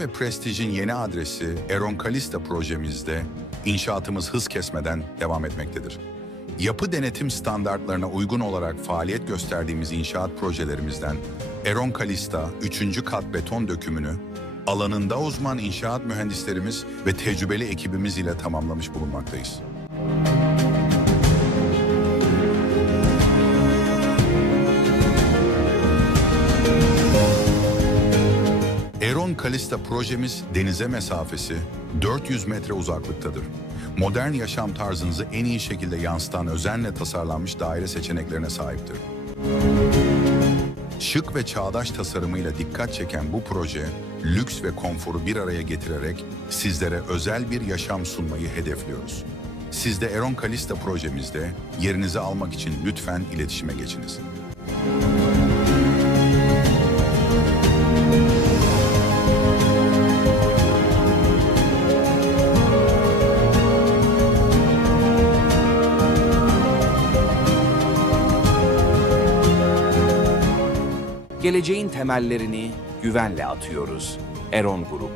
ve prestijin yeni adresi Eron Kalista projemizde inşaatımız hız kesmeden devam etmektedir. Yapı denetim standartlarına uygun olarak faaliyet gösterdiğimiz inşaat projelerimizden Eron Kalista 3. kat beton dökümünü alanında uzman inşaat mühendislerimiz ve tecrübeli ekibimiz ile tamamlamış bulunmaktayız. Eron Kalista projemiz denize mesafesi 400 metre uzaklıktadır. Modern yaşam tarzınızı en iyi şekilde yansıtan özenle tasarlanmış daire seçeneklerine sahiptir. Şık ve çağdaş tasarımıyla dikkat çeken bu proje, lüks ve konforu bir araya getirerek sizlere özel bir yaşam sunmayı hedefliyoruz. Siz de Eron Kalista projemizde yerinizi almak için lütfen iletişime geçiniz. Geleceğin temellerini güvenle atıyoruz. Eron Grup.